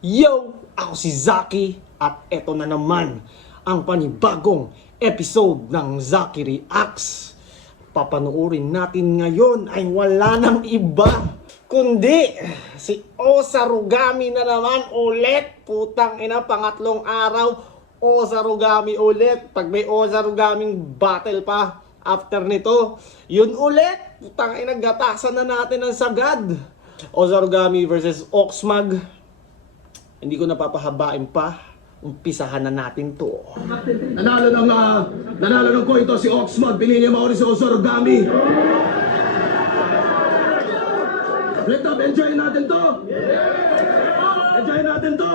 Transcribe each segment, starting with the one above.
Yo! Ako si Zaki at eto na naman ang panibagong episode ng Zaki Reacts. Papanoorin natin ngayon ay wala nang iba kundi si Osarugami na naman ulit. Putang ina, pangatlong araw Osarugami ulit. Pag may Osarugaming battle pa after nito, yun ulit. Putang ina, gatasan na natin ang sagad. Osarugami versus Oxmag. Hindi ko napapahabain pa. Umpisahan na natin to. Nanalo ng koito si Oxmag. Pinili mo rin si Osarugami. Lift up, enjoy natin to. Enjoy natin to.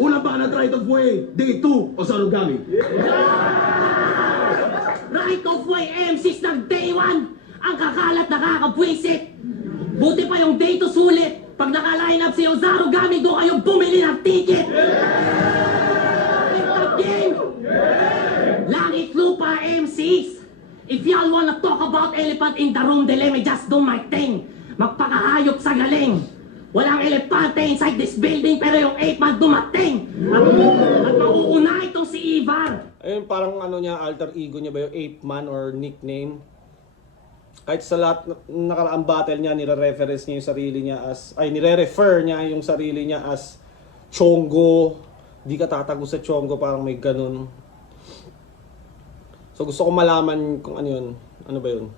Una pa na right of way. Day 2, Osarugami. Right of way MCs ng day 1. Ang kakalat nakakabwisit. Buti pa yung day 2 sulit. Pag naka-line up si Osarugami, doon kayo bumili ng ticket. Lift up game. Langit lupa MCs. If y'all wanna talk about elephant in the room, then let me just do my thing. Magpakahayop sa galing. Walang elepante inside this building, pero yung ape man dumating. At mauuna itong si Ivar. Ayun, parang ano niya, alter ego niya ba yung Ape Man or nickname? Kahit sa lahat nakaraang battle niya, nire-reference niya yung sarili niya as, nire-refer niya yung sarili niya as Chongo. Di ka tatago sa Chongo, parang may ganun. So gusto ko malaman kung ano yun. Ano ba yun?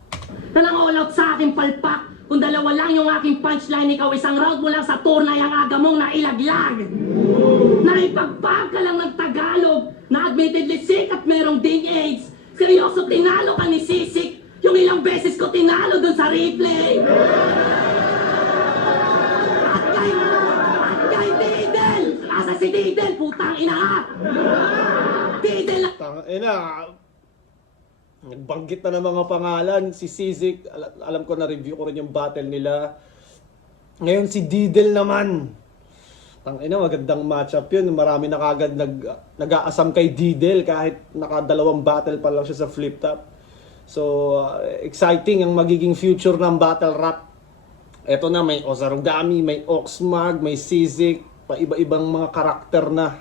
Talang all out sa aking palpak. Kung dalawa lang yung aking punchline, ikaw isang round mo lang sa turnay ang aga mong nailaglag. Naipagpag ka lang ng Tagalog, na admittedly sick at merong ding AIDS. Seryoso, tinalo ka ni Sisik. Yung ilang beses ko tinalo dun sa replay. At kay Didel! Asa si Didel? Putang ina ka! Didel! Tanga, nagbanggit na ng mga pangalan. Si Sizik, alam ko na-review ko rin yung battle nila. Ngayon si Didel naman. Tangina, magandang matchup yun. Marami na kagad nag-aasam kay Didel kahit nakadalawang battle pa lang siya sa flip top. So, exciting ang magiging future ng battle rap. Eto na, may Osarugami, may Oxmag, may Sizik, pa iba-ibang mga karakter na.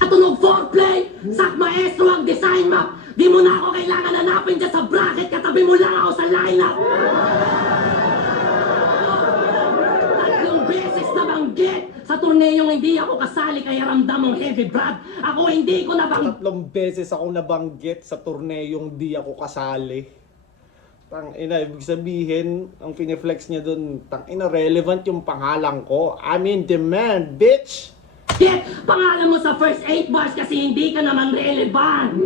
Tunog foreplay! Sak maestro ang design map! Di mo na ako kailangan hanapin dyan sa bracket, katabi mo lang ako sa lineup! Tatlong beses na banggit! Sa turneyong hindi ako kasali kaya ramdam mong heavy brad. Ako hindi ko nabanggit. Tatlong beses ako nabanggit sa turneyong di ako kasali. Tangina, ibig sabihin, ang pineflex niya dun, tangina, relevant yung pangalan ko. I'm in demand, bitch! Pangalan mo sa first 8 bars kasi hindi ka naman relevant.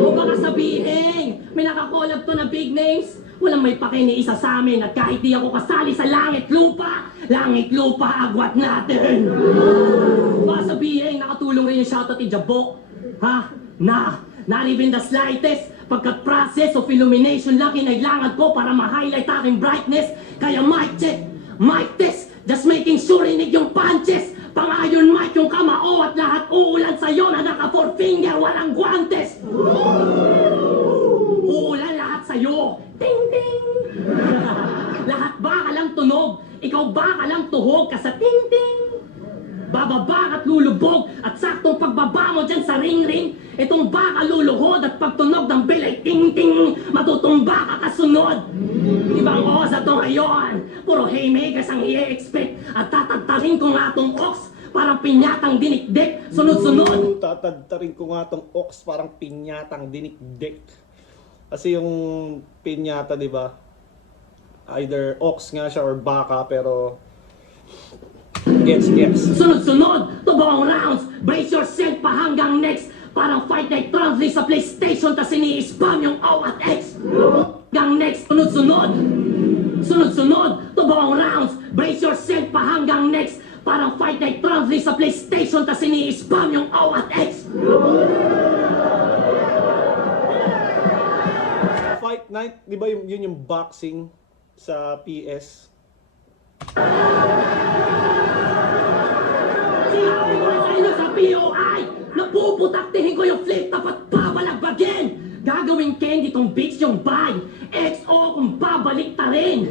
O baka sabihin, may nakakolab to na big names. Walang may pake ni isa sa amin at kahit di ako kasali sa langit lupa, agwat natin. Baka sabihin, nakatulong rin yung shoutout ni Jabok. Ha? Not even the slightest. Pagkat process of illumination lang kinailangan ko para ma-highlight aking brightness. Kaya mic check, mic test, just making sure inig yung punches. Pang-iron mic yung kamao at lahat uulan sa'yo na naka 4 finger, walang guantes. Uulan lahat sa'yo. Ting ting. Lahat ba ka lang tunog? Ikaw ba ka lang tuhog ka sa ting ting? Bababa at lulubog at saktong pagbaba mo dyan sa ring-ring. Itong baka luluhod at pagtunog ng bell ay ting-ting. Matutumba ka kasunod. Ibang osa to ngayon. Puro haymakers ang i-expect. At tatagtarin ko nga tong ox parang pinyatang dinikdik. Sunod-sunod. Tatadtarin ko nga tong ox parang pinyatang dinikdik. Kasi yung pinyata, di ba? Either ox nga siya or baka, pero gets. Sunod-sunod, tubong rounds. Brace yourself pa hanggang next. Parang fight night translate sa PlayStation tas ini-spam yung O at X. Hanggang next, sunod-sunod. Sunod-sunod, tubong rounds. Brace yourself pa hanggang next. Parang fight night translate sa PlayStation tas ini-spam yung O at X. Fight night, di ba yun yung boxing sa PS? Sinabi ko sa inyo sa POI, napuputaktihin ko yung flip top at babalagbagin. Gagawin candy tong beats yung buy. XO kung babalik ta rin.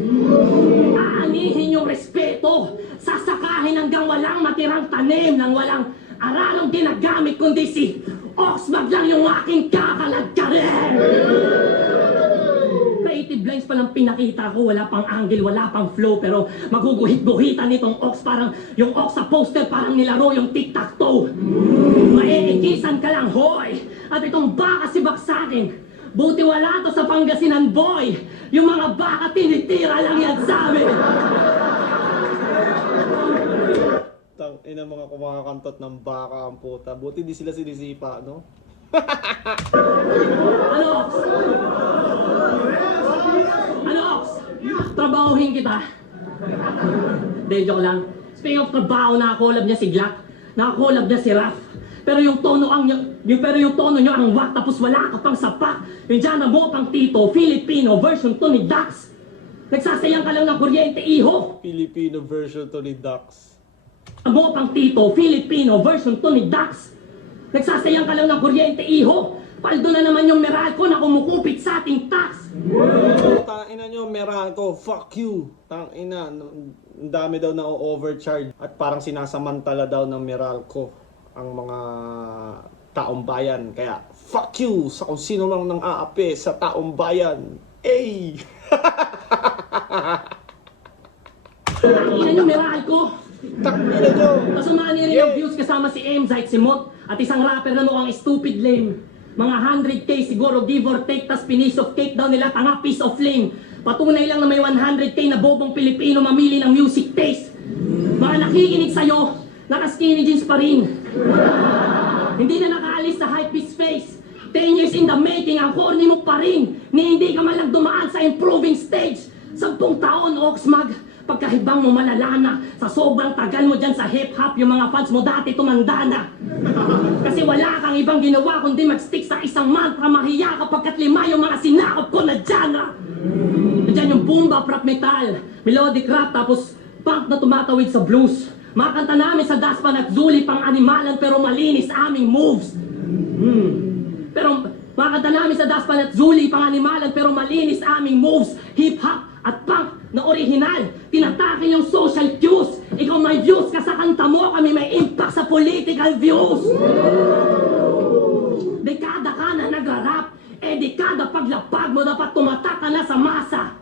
Aanihin yung respeto ito. Sasakahin hanggang walang matirang tanim nang walang aralong ginagamit kundi si Oxmag lang yung aking kakalagkarin. Creative lines pa lang pinakita ko, wala pang angle, wala pang flow, pero maguguhit-guhitan nitong Ox, parang yung Ox sa poster, parang nilaro yung tic-tac-toe. Maiikisan ka lang, hoy! At itong baka si Baksakin, buti wala to sa Pangasinan, boy! Yung mga baka tinitira lang yan sa amin! Tang ina mga kumakakantot ng baka ang puta. Buti di sila sinisipa, no? Ano, Ox? Ano, Ox? Trabahuhin kita? Hindi, joke lang. Speaking of trabaho, nakakolab niya si Glock. Nakakolab niya si Raph. Pero yung tono niyo ang wak, tapos wala ka pang sapak. Yung dyan mo pang Tito, Filipino version to ni Dax. Nagsasayang ka lang ng kuryente, iho. Filipino version to ni Dax. Mo pang Tito, Filipino version to ni Dax. Nagsasayang ka lang ng kuryente, iho. Paldo na naman yung Meralco na kumukupit sa ating tax. Tangina nyo, Meralco, fuck you. Tangina, ang dami daw na overcharge at parang sinasamantala daw ng Meralco ang mga taong bayan. Kaya, fuck you sa kung sino lang nang aapi sa taong bayan. Ey! Tangina nyo, Meralco. Tangina nyo! Kasama niya rin yung views kasama si Emzite, si Mot, at isang rapper na mukhang stupid lame. Mga 100k siguro, give or take, tas piece of cake daw nila, tanga piece of flame. Patunay lang na may 100k na bobong Pilipino mamili ng music taste. Mga nakikinig sa'yo, naka-skinny jeans pa rin. Hindi na nakaalis sa hypebeast face. 10 years in the making, ang corny mo pa rin. Ni hindi ka man lang dumaan sa improving stage. 10 taon, Oxmag. Pagkahibang mo malala na, sa sobrang tagal mo dyan sa hip-hop, yung mga fans mo dati tumanda na. Kasi wala kang ibang ginawa kundi mag-stick sa isang mantra, mahiya kapagkat lima yung mga sinakop ko na genre. Diyan yung boom bap, rap metal, melodic rap, tapos punk na tumatawid sa blues. Mga kanta namin sa Daspan at Zuli, pang animalan pero malinis aming moves. Pero mga kanta namin sa Daspan at Zuli, pang animalan pero malinis aming moves. Hip-hop at punk na original, tinatake yung social cues. Ikaw may views ka sa kanta mo, kami may impact sa political views. Dekada ka na nagra-rap, dekada paglapag mo dapat tumatak ka na sa masa.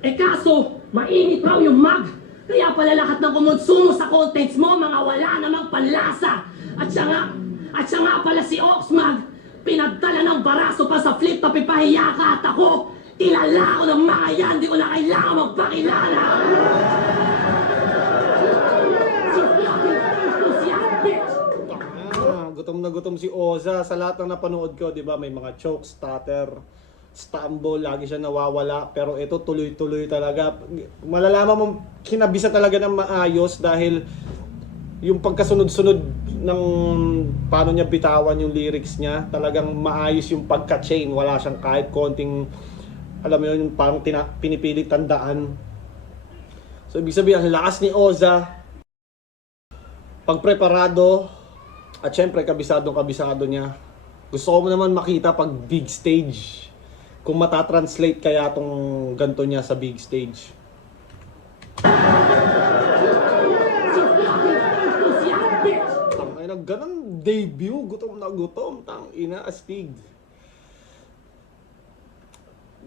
Kaso, mainit raw yung mag, kaya pala lahat ng kumonsumo sa contents mo, mga wala namang panlasa. At siya nga pala si Oxmag, pinagdala ng baraso pa sa flip top, ipahiya ka at ako. Kilala ko ng mga yan, di ko na kailangan magpakilala! Gutom na gutom si Oza. Sa lahat ng napanood ko, di ba, may mga choke, stutter, stumble, lagi siya nawawala. Pero ito, tuloy-tuloy talaga. Malalaman mo, kinabisa talaga ng maayos dahil yung pagkasunod-sunod ng paano niya bitawan yung lyrics niya, talagang maayos yung pagka-chain. Wala siyang kahit konting, alam mo yun, parang pinipilit tandaan. So, ibig sabihin, ang lakas ni Oza, pagpreparado, at syempre, kabisado niya. Gusto ko naman makita pag big stage, kung matatranslate kaya tong ganto niya sa big stage. Tangina, ganun debut, gutom na gutom, tangina, astig.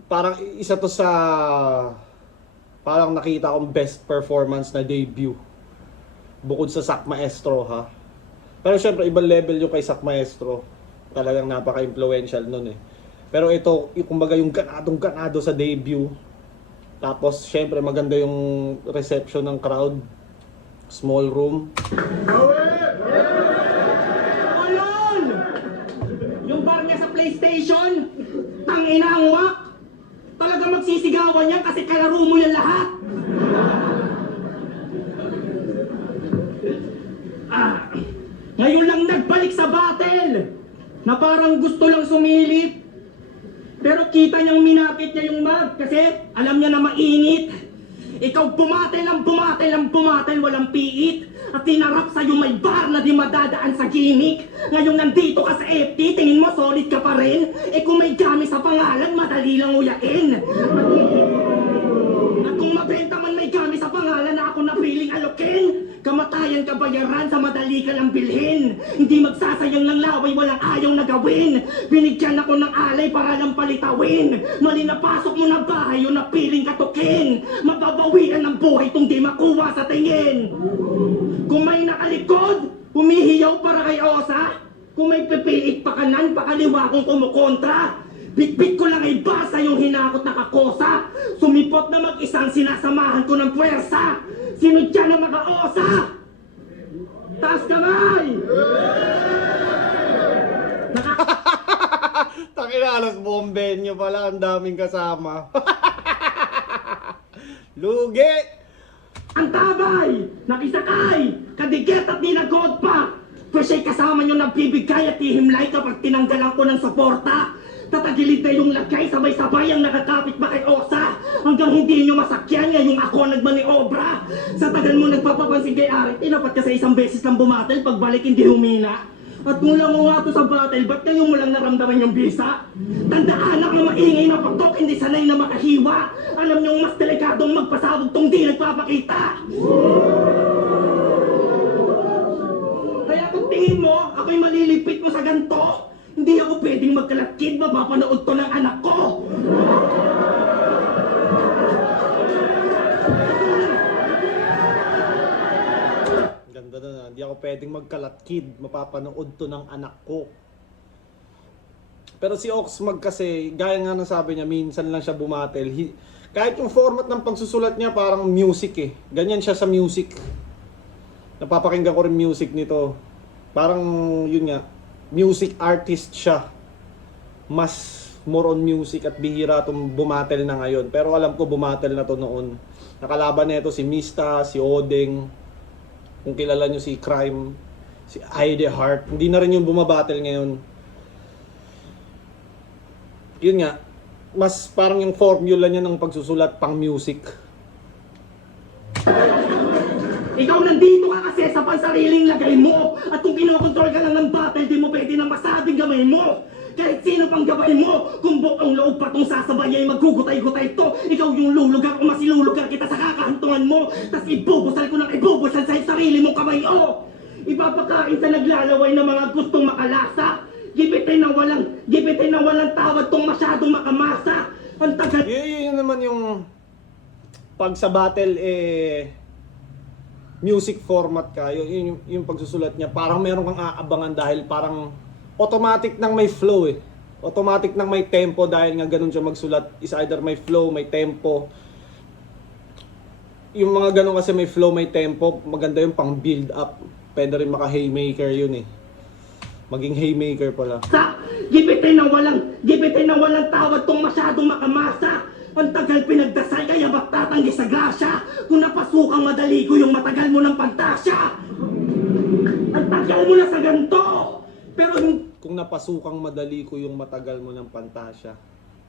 Parang isa to sa parang nakita kong best performance na debut bukod sa Sak Maestro, ha. Pero syempre ibang level yung kay Sak Maestro, talagang napaka-influential nun eh. Pero ito, kumbaga yung ganado sa debut, tapos syempre maganda yung reception ng crowd, small room. Olol! Yung bar niya sa PlayStation, tangina ang wak! Talaga magsisigawan yan kasi kalaro mo yan lahat. Ngayon lang nagbalik sa battle na parang gusto lang sumilip. Pero kita niyang minapit niya yung mag kasi alam niya na mainit. Ikaw bumatel, walang piit. At tinarap sa'yo may bar na di madadaan sa gimmick. Ngayon nandito ka sa FT, tingin mo solid ka pa rin. Kung may gamit sa pangalan, madali lang uyain. At kung mabenta man may gamit sa pangalan na ako na piling alokin. Kamatayan kabayaran sa madali ka lang bilhin. Hindi magsasayang ng laway, walang ayaw na gawin. Binigyan ako ng alay para lang palitawin. Mali na pasok mo na bahay, yun na piling katukin. Mababawian ng buhay tong di makuha sa tingin. Kung may nakalikod, humihiyaw para kay Osa. Kung may pipiit pa kanan, pakaliwa kong kumukontra. Bitbit ko lang ay basa yung hinakot na kakosa. Sumipot na mag-isang sinasamahan ko ng puwersa. Sinudya na makaosa. Taas kamay! Takinalas bombenyo pala, ang daming kasama. Lugi! Ang tabay! Nakisakay! Kadigit at ninagod pa! Pero siya'y kasama nyo nagbibigay at ihimlay kapag tinanggalan ko ng suporta. Tatagilid na yung lagay, sabay-sabay ang nakakapit ba kay Osa. Hanggang hindi nyo masakyan, ngayong ako nagmaniobra. Sa tagal mo nagpapapansin kay Arit, inapat ka sa isang beses lang bumatel, pagbalik hindi humina. At mula mo nga to sa battle, ba't ngayon mo lang naramdaman yung bisa? Tandaan na maingay na pagtok, hindi sanay na makahiwa. Alam nyong mas delikadong magpasabog tong di nagpapakita. Kaya kung tingin mo, ako'y malilipit mo sa ganto, hindi ako pwedeng magkalakid, mapapanood to ng anak ko. Ganda na, hindi ako pwedeng magkalatkid, mapapanood to ng anak ko. Pero si Oxmag kasi, gaya nga ng sabi niya, minsan lang siya bumatel. Kahit yung format ng pagsusulat niya, parang music eh. Ganyan siya sa music. Napapakinggan ko rin music nito. Parang, yun nga, music artist siya. Mas more on music at bihira itong bumatel na ngayon. Pero alam ko bumatel na to noon. Nakalaban na ito si Mista, si Odeng. Kung kilala nyo si Crime, si Ide Hart. Hindi na rin yung bumabattle ngayon. Yun nga, mas parang yung formula niya ng pagsusulat pang music. Ikaw nandito ka kasi sa pansariling lagay mo. At kung kinokontrol ka lang ng battle, di mo pwede nang masabing gamay mo. Kahit sino pang gabay mo, kung buong loob pa tong sasabay ay magugutay-gutay to. Ikaw yung lulugar o masilulugar kita sa kakahantungan mo. Tas ibubusal ko ng ibubusal sa sarili mong kamay, oh! Ipapakain sa naglalaway ng mga gustong makalasa. Gibitin na walang tawad tong masyadong makamasa. Ang tagal... Yun naman yung pag sa battle music format ka, yung pagsusulat niya, parang meron kang aabangan dahil parang automatic nang may flow eh. Automatic nang may tempo dahil nga ganun siya magsulat. Is either may flow, may tempo. Yung mga ganun kasi may flow, may tempo, maganda yung pang build up. Pwede rin maka haymaker yun eh. Maging haymaker pala. Gibitin na walang tawad tong masyadong makamasa. Ang tagal pinagdasal kaya ba't tatanggi sa grasya? Kung napasukang madali ko yung matagal mo ng pantasya. Ang tagal mo na sa ganito. Pero kung napasukang madali ko yung matagal mo ng pantasya.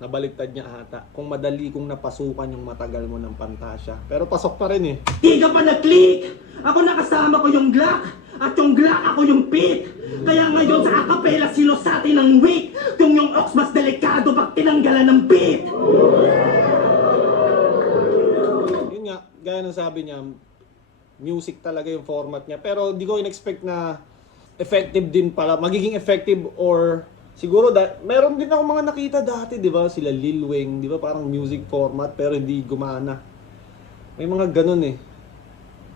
Nabaliktad niya ata. Kung madali kong napasukan yung matagal mo ng pantasya. Pero pasok pa rin eh. di ka pa na-click. Ako nakasama ko yung Glock. At yung Glock ako yung pick. Kaya ngayon sa acapella sinusati ng weak. Yung Ox mas delikado pag tinanggalan ng beat. Yun nga, gaya ng sabi niya, music talaga yung format niya. Pero di ko in-expect na effective din pala. Magiging effective or siguro meron din ako mga nakita dati, di ba? Sila Lil Wayne, di ba? Parang music format pero hindi gumana. May mga ganun eh.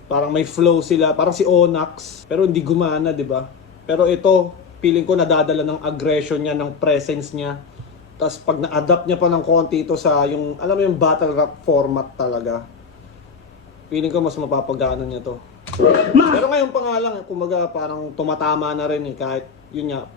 Parang may flow sila, parang si Onax, pero hindi gumana, di ba? Pero ito, feeling ko nadadala ng aggression niya, ng presence niya. Tapos pag na-adapt niya pa ng konti ito sa yung, alam mo yung battle rap format talaga. Feeling ko mas mapapagana niya to. Pero ngayon pa nga lang, kumaga parang tumatama na rin eh, kahit yun nga,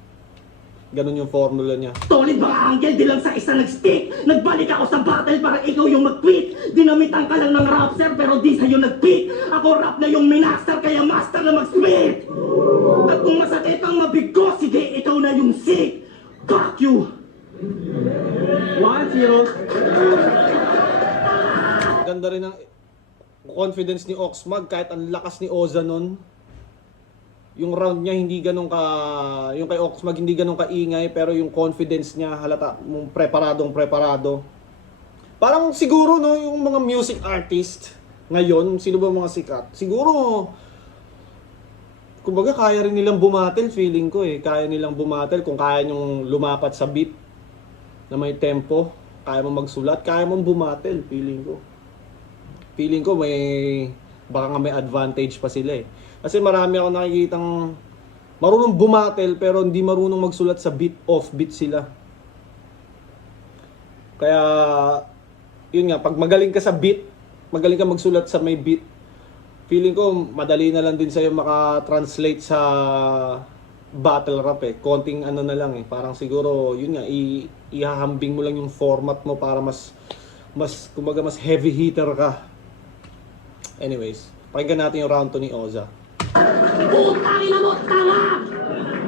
ganun yung formula niya. Solid mga angle, di lang sa isa nag-stick. Nagbalik ako sa battle para ikaw yung mag-quit. Dinamitan ka lang ng rap sir, pero di sa'yo nag-beat. Ako rap na yung minaster, kaya master na mag-spit. At kung masakit ang mabigo, sige, ikaw na yung sick. Fuck you! 1-0. Ganda rin ang confidence ni Oxmag kahit ang lakas ni Oza nun. Yung round niya hindi ganun ka, yung kay Oxmag hindi ganun kaingay, pero yung confidence niya halata preparado. Parang siguro no, yung mga music artist ngayon, sino ba mga sikat? Siguro, kumbaga kaya rin nilang bumatel, feeling ko eh. Kaya nilang bumatel kung kaya nyong lumapat sa beat na may tempo. Kaya mo magsulat, kaya mong bumatel, feeling ko. Feeling ko baka nga may advantage pa sila eh. Kasi marami ako nakikitang marunong bumatel pero hindi marunong magsulat sa beat, off beat sila. Kaya, yun nga, pag magaling ka sa beat, magaling ka magsulat sa may beat, feeling ko madali na lang din sa'yo maka-translate sa battle rap eh. Konting ano na lang eh. Parang siguro, yun nga, ihahambing mo lang yung format mo para kumbaga mas heavy hitter ka. Anyways, pakinggan natin yung round 2 ni Oza. Putang ina mo, tanga!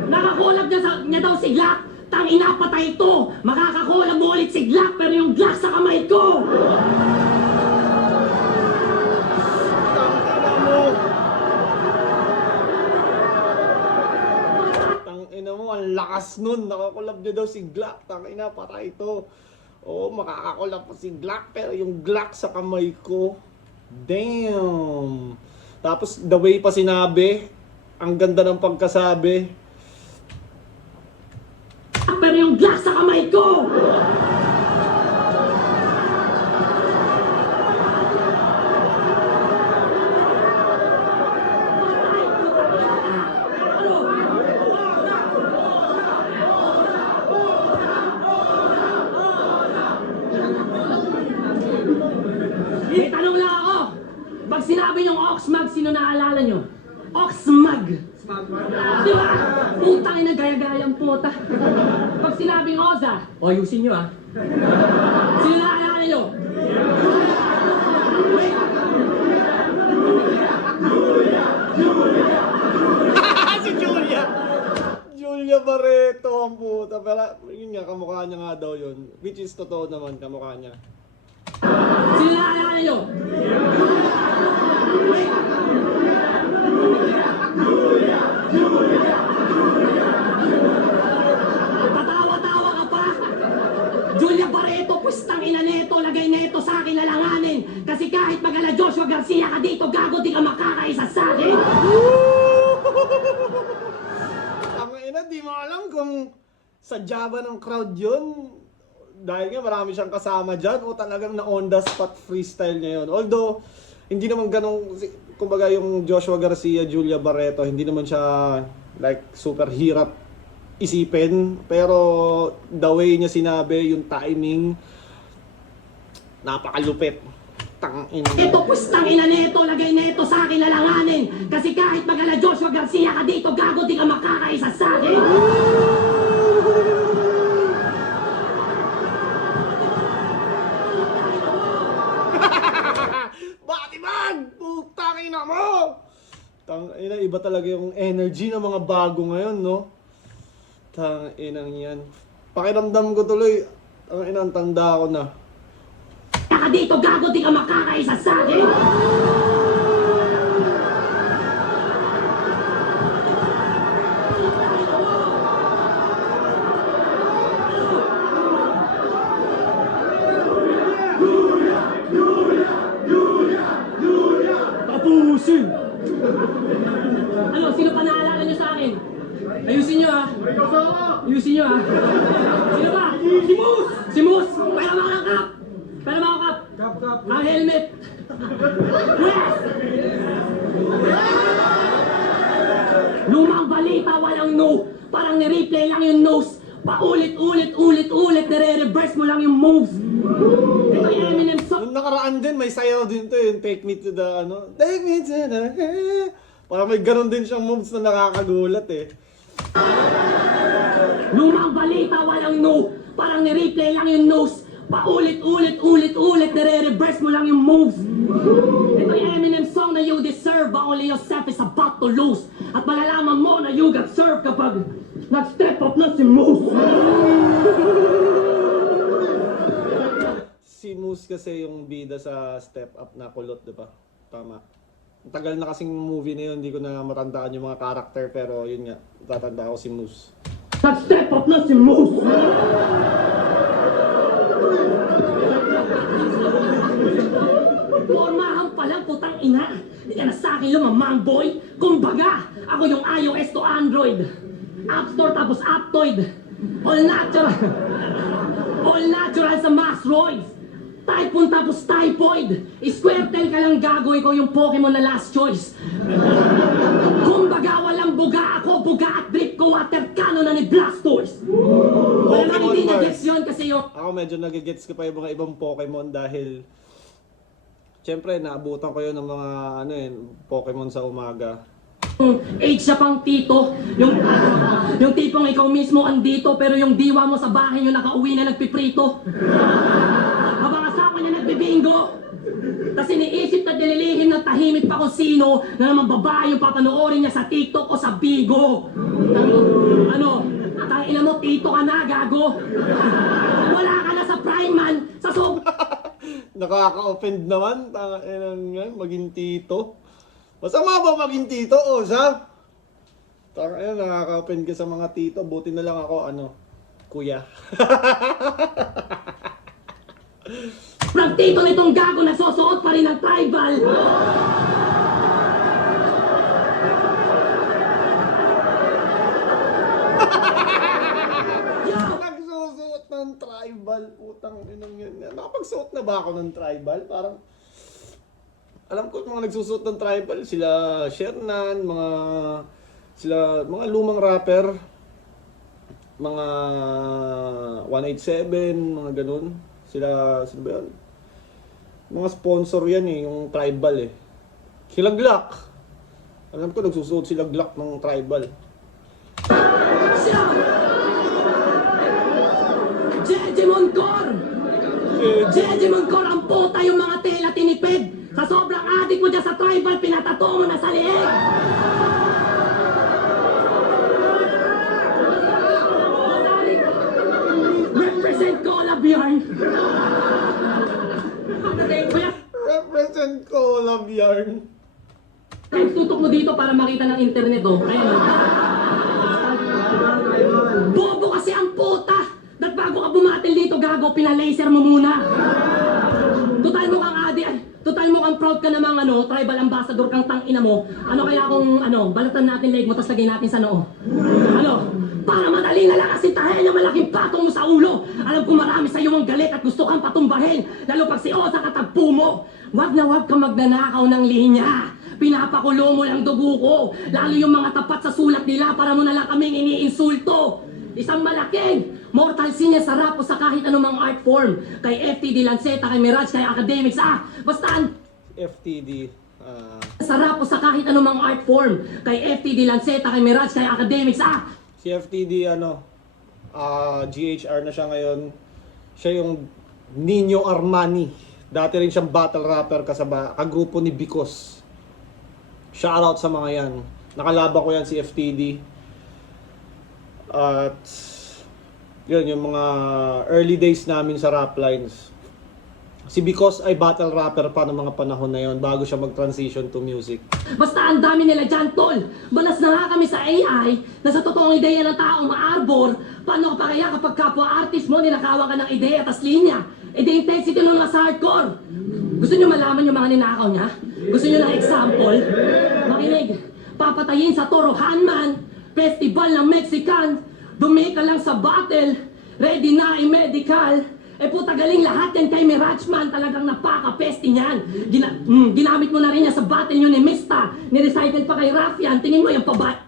Nakakulab niya daw si Glock. Tang ina, patay ito! Makakakulab mo ulit si Glock, pero yung Glock sa kamay ko! Tangina mo, ang lakas nun. Nakakulab niya daw si Glock. Tangina, patay ito. Oo, makakakulab pa si Glock, pero yung Glock sa kamay ko. Damn! Tapos, the way pa sinabi, ang ganda ng pagkasabi. Pero yung Glock sa kamay ko! May tanong lang ako. Pag sinabi niyong Oxmag, sino naalala niyo? Oxmag. Di ba? Putang ina, gaya-gayang puta. Pag sinabing Oza, o ayusin niyo ah. Sino naalala niyo? Si Julia! Julia Barreto ang puta. Pero yun nga, kamukha niya nga daw yun. Which is totoo naman, kamukha niya. Sino naalala niyo? Tatawa-tawa ka pa! Julia Barreto, pustang ina neto, lagay neto sa akin alanganin. Kasi kahit magala Joshua Garcia ka dito, gago di ka makakaisa sa akin. Ang ina, di mo alam kung sadya ba ng crowd yun. Dahil nga marami siyang kasama dyan o talagang na on the spot freestyle niya yun. Although, hindi naman ganong, kumbaga yung Joshua Garcia, Julia Barreto, hindi naman siya like super hirap isipin. Pero the way niya sinabi, yung timing, napakalupit. Tangina. Ito pustang ina neto, lagay neto sa akin alanganin. Kasi kahit magala Joshua Garcia ka dito, gago di ka makakaisa sa akin. Batibag! Putang ina mo! Tangina, iba talaga yung energy ng mga bago ngayon, no? Tanginang yan. Pakiramdam ko tuloy, ang tanda ko na. Ka dito, gago di ka makakaisa sa akin. Tapusin! Ano, sino pa naalala nyo sa akin? Ayusin nyo ah! Ayusin nyo ah! Sino ba? Si Moose! Si Moose! Pera mo ako ng cup! Pera mo ako cup! Ang helmet! Yes! Lumang balita, walang no! Parang ni-replay lang yung nose! Paulit-ulit, nire-reverse mo lang yung moves! Ito yung Eminem song! Nung nakaraan din, may sayaw din to yung Take Me to the, Take Me to the, parang may ganun din siyang moves na nakakagulat eh. Lumang balita, walang no! Parang ni-replay lang yung nose! Paulit-ulit, nire-reverse mo lang yung moves! Ito yung Eminem song na you deserve, but only yourself is about to lose. At malalaman mo na you got served kapag nag-step up na si Moose! Si Moose kasi yung bida sa Step Up na kulot, di ba? Tama. Ang tagal na kasing movie na yun, hindi ko na matandaan yung mga karakter, pero yun nga, tatanda ko si Moose. Nag-step up na si Moose! Pormahan pa lang, putang ina. Hindi ka na sa akin lumamang, boy. Kumbaga, ako yung iOS to Android. App Store tapos Aptoid. All natural. All natural sa Masroids. Typhoon tapos typhoid. Squirtle ka lang gago, ikaw yung Pokemon na last choice. Kumbaga, walang buga ako. Buga at drip ko, water cannon na ni Blastoise. Pero Pokemon hindi bars. na-gets yun kasi yung... Ako medyo nagigets ko pa yung mga ibang Pokemon dahil siyempre naabutan ko yun ng mga Pokemon sa umaga. Age siya pang tito. Yung tipong ikaw mismo andito pero yung diwa mo sa bahay yung nakauwi na nagpiprito. Habang asawa niya nagbibingo. Tapos iniisip na dililihim ng tahimik pa kung sino na naman babae yung papanoorin niya sa TikTok o sa Bigo. Tangina mo, tito ka na, gago. Wala ka na sa Prime Man, sa Nakaka-offend naman, maging tito. Masama ba maging tito, Osa? Nakaka-offend ka sa mga tito. Buti na lang ako, kuya. Prang tito nitong gago nagsusuot pa rin ng tribal. Nagsusuot ng tribal, putang inang yun. Nakapagsuot na ba ako ng tribal? Parang, alam ko mga nagsusuot ng tribal, sila Shernan, mga lumang rapper, mga 187, mga ganun. Sila ba yun? Mga sponsor yan yung tribal Sila Glock. Alam ko nagsusuot sila Glock ng tribal. Jeje Moncor! Jeje Moncor, ang puta yung mga tela tinipid! Sa sobrang adik mo dyan sa tribal, pinatato mo na sa liig! Represent ko, Labjorn! Represent ko, love yarn. Tutok mo dito para makita ng internet, Ayan, Bobo kasi ang puta! Ba't bago ka bumatil dito, gago, pinalaser mo muna! Total mo kang proud ka namang tribal ambassador kang tangina mo. Kaya kung balatan natin leg mo, tas lagay natin sa noo. Para madali na lang kasi tayo yung malaking patong mo sa ulo. Alam ko marami sa iyo ang galit at gusto kang patumbahin. Lalo pag si Osa katagpo mo. Wag na wag ka magnanakaw ng linya. Pinapakulo mo lang dugo ko. Lalo yung mga tapat sa sulat nila para mo na lang kaming iniinsulto. Isang malaking mortal sin niya sa rap o sa kahit anumang art form. Kay FTD Lanceta, kay Mirage, kay Academics, basta FTD. sa rap o sa kahit anumang art form. Kay FTD Lanceta, kay Mirage, kay Academics, Si FTD, GHR na siya ngayon. Siya yung Nino Armani. Dati rin siyang battle rapper kagrupo ni Bicos. Shoutout sa mga yan. Nakalaban ko yan si FTD. At yun, yung mga early days namin sa rap lines. Si Bicos ay battle rapper pa ng mga panahon na yon bago siya mag-transition to music. Basta ang dami nila dyan, tol. Banas na nga kami sa AI na sa totoong ideya ng taong maarbor. Paano ka pa kaya kapag kapwa-artist mo, ninakawan ka ng ideya tas linya? The intensity nun nga sa hardcore. Gusto nyo malaman yung mga ninakaw niya? Gusto nyo ng example? Makinig. Papatayin sa Toro Hanman. Festival ng Mexican. Dumi ka lang sa battle. Ready na i-medical. Puta galing lahat yan kay Mirachman. Talagang napaka-pesti niyan. Ginamit mo na rin yan sa battle nyo ni Mista. Ni-recycle pa kay Rafian. Tingin mo yung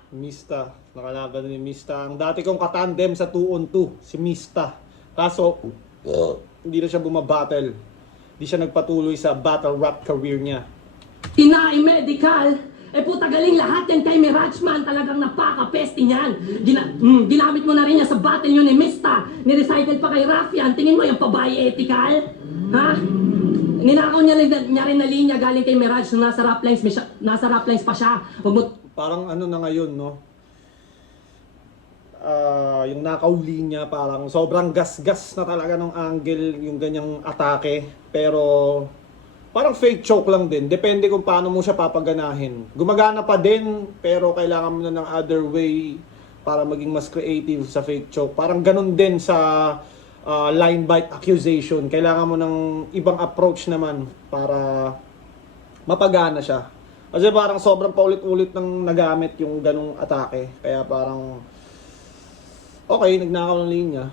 Mista. Nakalaban ni Mista. Ang dati kong katandem sa 2-on-2. Si Mista. Kaso, hindi na siya bumabattle. Hindi siya nagpatuloy sa battle rap career niya. Ina-medical. Puta galing lahat yan kay Mirachman. Talagang napaka-pesti niyan. Ginamit mo na rin yan sa battle nyo ni Mista. Ni-recycle pa kay Rafian. Tingin mo yung pabayi ethical? Ha? Ninakaw niya rin na linya galing kay Mirage nung nasa rap lines pa siya. Parang na ngayon, no? Yung nakaw linya, parang sobrang gas-gas na talaga ng angle, yung ganyang atake. Pero parang fake choke lang din. Depende kung paano mo siya papaganahin. Gumagana pa din, pero kailangan mo na ng other way para maging mas creative sa fake choke. Parang ganun din sa line bite accusation. Kailangan mo ng ibang approach naman para mapagana siya. Kasi parang sobrang paulit-ulit nang nagamit yung ganung atake. Kaya parang, okay, nagnakaw ng linya.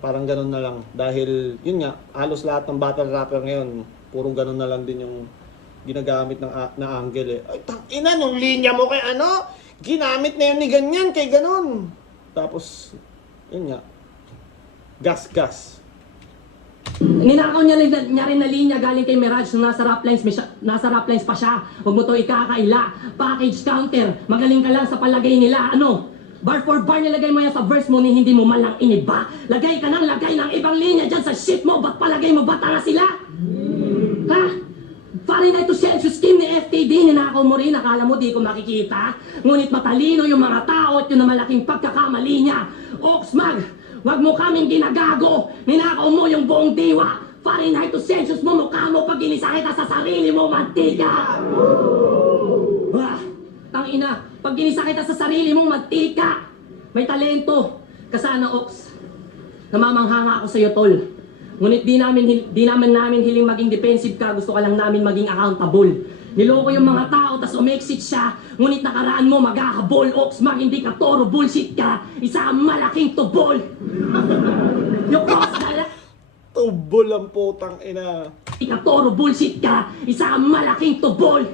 Parang ganun na lang. Dahil, yun nga, halos lahat ng battle rapper ngayon, puro ganun na lang din yung ginagamit na angle eh. Ay, tangina, nung linya mo kay ano, ginamit na yun ni ganyan, kay ganun. Tapos, yun nga, gas. Ninakaw niya rin na linya galing kay Mirage nung nasa rap lines pa siya. Huwag mo to ikakaila. Package counter. Magaling ka lang sa palagay nila. Ano? Bar for bar nilagay mo yan sa verse mo ni hindi mo malang iniba. Lagay ka ng lagay ng ibang linya dyan sa shit mo. Ba't palagay mo ba tanga sila? Ha? Fahrenheit to Celsius scheme ni FTD, ninakaw mo rin, akala mo di ko makikita. Ngunit matalino yung mga tao at yun ang malaking pagkakamali niya. Oxmag, wag mo kaming ginagago. Ninakaw mo yung buong diwa. Fahrenheit to Celsius mo, mukha mo pag ginisa kita sa sarili mo, mantika. Tangina, pag ginisa kita sa sarili mong mantika. May talento. Kasana, Ox. Namamanghanga ako sa'yo, tol. Ngunit di namin hiling maging defensive ka, gusto ka lang namin maging accountable. Niloko yung mga tao, tas umexit siya. Ngunit nakaraan mo maghahabol, Oxmag, hindi ka toro, bullshit ka. Isa ang malaking tubol. Yung cross na lang. Tubol ang putang ina. Hindi ka toro, bullshit ka. Isa ang malaking tubol.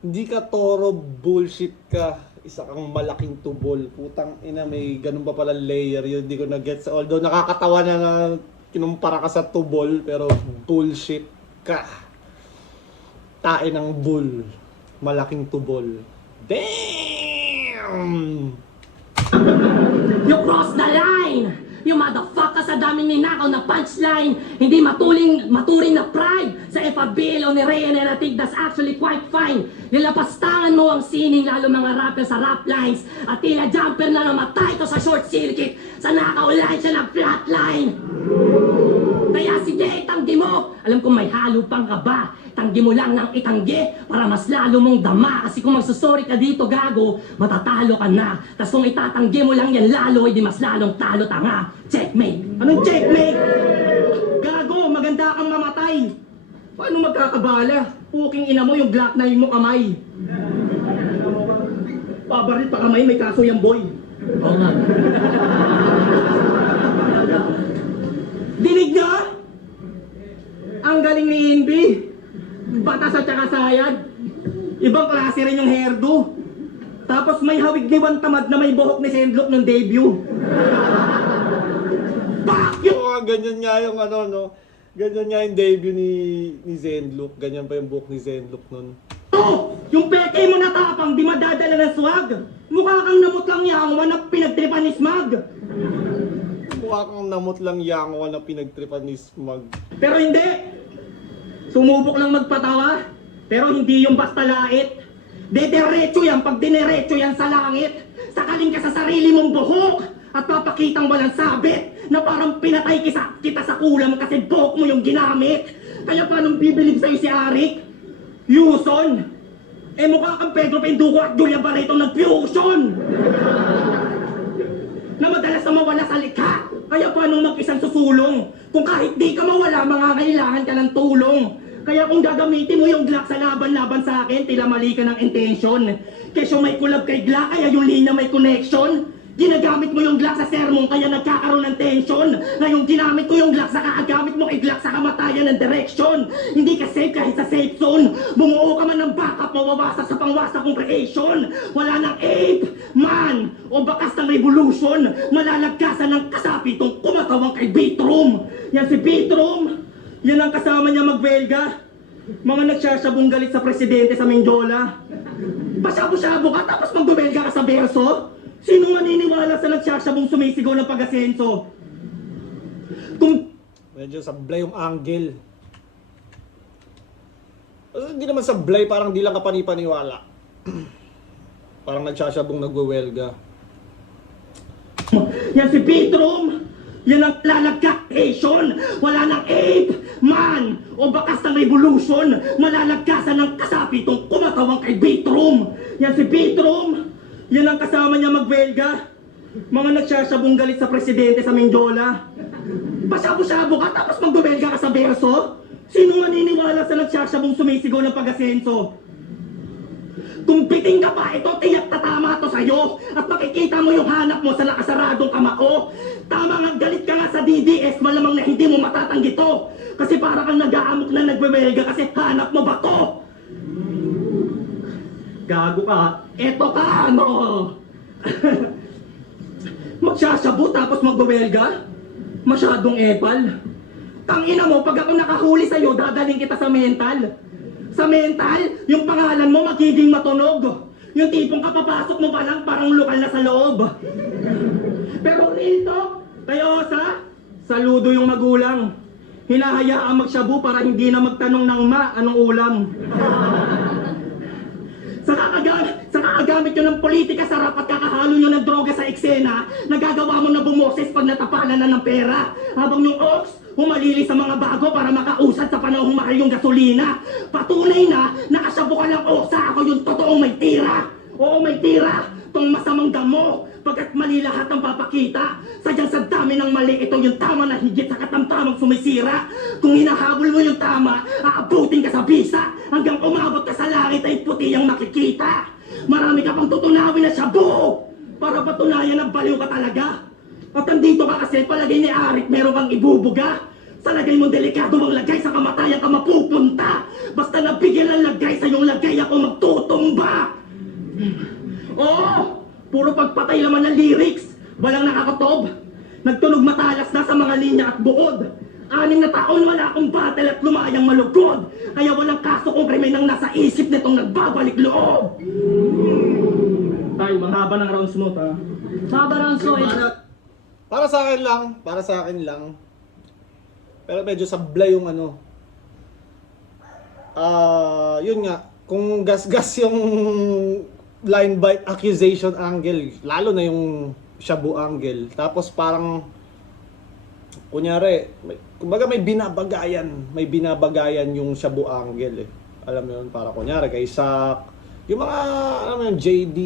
Hindi ka toro, bullshit ka. Isa kang malaking tubol. Putang ina, may ganun pa pala layer yun. Hindi ko na-gets. Although nakakatawa na kinumpara ka sa tubol, pero bullshit ka. Tae ng bull. Malaking tubol. Damn! You cross the line! You motherfucker sa daming ninakaw na punchline! Hindi maturing na pride sa FABL o ni Ryan and I think that's actually quite fine. Nilapastangan mo ang sining lalo mga rapper sa rap lines at tila jumper na namatay to sa short circuit sa nakaulayan siya ng flatline. Kaya sige, itanggi mo! Alam kong may halo pang kaba. Tanggi mo lang ng itanggi para mas lalo mong dama. Kasi kung magsusorry ka dito, gago, matatalo ka na. Tas kung itatanggi mo lang yan lalo, hindi mas lalong talo tanga. Checkmate! Anong checkmate? Gago, maganda kang mamatay. Paano magkakabala? Puking ina mo yung Glock 9 mo kamay. Pabarit pa kamay, may kaso yung boy. Oo nga. Dinig niya? Ang galing ni Inby. Batas at saka sayad. Ibang klase rin yung hairdo. Tapos may hawig ni Juan Tamad na may buhok ni Sendlok ng debut. Fuck you! Ganyan nga yung ano, no? Ganyan nga yung debut ni Zenlook. Ganyan pa yung book ni Zenlook nun. Oh! Yung peke mo na tapang, di madadala ng swag. Mukha kang namot lang yangwa na pinagtripan ni Smag. Mukha kang namot lang yangwa na pinagtripan ni Smag. Pero hindi. Sumubok lang magpatawa. Pero hindi yung basta lait. Dederecho yan pag dinerecho yan sa langit. Sakaling ka sa sarili mong buhok. At papakitang walang sabit. Na parang pinatay kita sa kulam kasi buhok mo yung ginamit. Kaya paano bibilib sa'yo si Arik? Yuson! Eh mukha kang Pedro Pendugo at Julia Barreto nag-fusion! Na madalas na mawala sa likha. Kaya paano mag-isang susulong? Kung kahit di ka mawala, mangangailangan ka ng tulong. Kaya kung gagamitin mo yung Glock sa laban-laban sa akin, tila mali ka ng intention. Kesyo may kulab kay Glock, kaya yung linya may connection. Ginagamit mo yung Glock sa sermon, kaya nagkakaroon ng tension. Ngayon ginamit ko yung Glock sa kaagamit mo kay Glock sa kamatayan ng direction. Hindi ka safe kahit sa safe zone. Bumuo ka man ng backup, mawawasak sa pangwasak kong creation. Wala nang ape, man, o bakas ng revolution. Malalagkasan ng kasapi itong kumatawang kay Beatroom. Yan si Beatroom. Yan ang kasama niya magwelga. Mga nagsasabong galit sa presidente sa Mindiola. Pasyabo-syabo ka tapos magwelga ka sa berso? Sino maniniwala sa nagsasabong sumisigaw ng pag-asenso? Medyo sablay yung angle. Hindi naman sablay, parang di lang ka panipaniwala. Parang nagsasabong nagwewelga. Yan si Beatroom. Yan ang lalagkasation. Wala nang ape, man, o bakas ng revolution. Malalagkasan ng kasapi itong kumatawang kay Beatroom. Yan si Beatroom. Yan ang kasama niya magwelga. Mga nagsasabong galit sa presidente sa Mindiola. Pasyabo-syabo ka tapos magwelga ka sa berso? Sino maniniwala sa nagsasabong sumisigaw ng pag-asenso? Kung biting ka pa, ito tiyak tatama to sa'yo. At makikita mo yung hanap mo sa nakasaradong kamao. Tama nga, galit ka nga sa DDS, malamang na hindi mo matatanggi to. Kasi para kang nag-aamok na nagwewelga kasi hanap mo ba to? Gago ka. Eto ka, ano? Magsasabu tapos magwewelga? Masyadong epal. Tangina mo, pag ako nakahuli sa'yo, dadaling kita sa mental. Sa mental, yung pangalan mo magiging matunog. Yung tipong kapapasok mo pa lang, parang lokal na sa loob. Pero rito, kay Osa, saludo yung magulang. Hinahayaan magsyabu para hindi na magtanong ng ma, anong ulam. Sa kakagamit nyo ng politika sarap at kakahalo nyo ng droga sa eksena, nagagawa mo na bumoses pag natapalan na ng pera. Habang yung Ox, humalili sa mga bago para makausad sa panahong mahal yung gasolina. Patunay na nakasabu ka lang Osa, ako yung totoong may tira. Oo, may tira. Tong masamang damo, pagkat mali lahat ang papakita. Sadyang sa dami ng mali, ito yung tama na higit sa katamtamang sumisira. Kung hinahabol mo yung tama, aabutin ka sa bisa. Hanggang umabot ka sa langit ay puti ang makikita. Marami ka pang tutunawin na shabu para patunayan na baliw ka talaga. At andito ka kasi palagay ni Arik meron kang ibubuga. Sa lagay mong delikado ang lagay sa kamatayan ka mapupunta. Basta nabigyan ang lagay sa iyong lagay ako magtutumba. Oo, puro pagpatay naman ng lyrics. Walang nakakatob. Nagtunog matalas na sa mga linya at buod. 6 na taon wala akong battle at lumayang malugod. Kaya walang kaso kung krimen ang nasa isip nitong nagbabalik loob. Tay, mahaba ng rounds mo, ta. Mahaba rounds mo, Para sa akin lang. Pero medyo sablay yung ano. Yun nga, kung gas-gas yung line bite accusation angle, lalo na yung shabu angle. Tapos parang kunyari, kumbaga may binabagayan yung shabu angle eh. Alam mo yun, para kunyari kay Sak, yung mga alam mo yun, JD,